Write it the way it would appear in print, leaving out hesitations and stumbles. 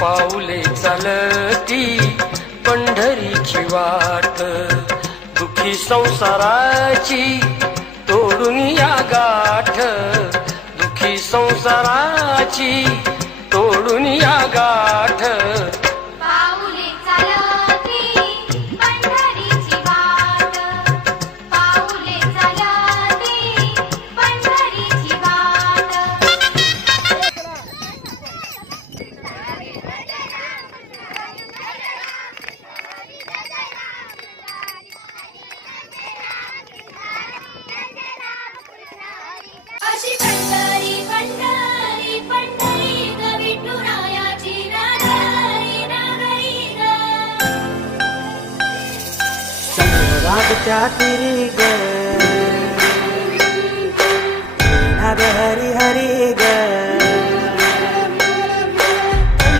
पाऊले चालती पंढरीची वाट, दुखी संसाराची तोडून या गाठ, दुखी संसाराची तोडून या गाठ. पाऊले चालती पंढरीची वाट, पाऊले चालती पंढरीची वाट. अशी पंढरी पंढरी पंढरी ग विठुरायाची नगरी नगरी ग. चंद्रराग त्या तिरी ग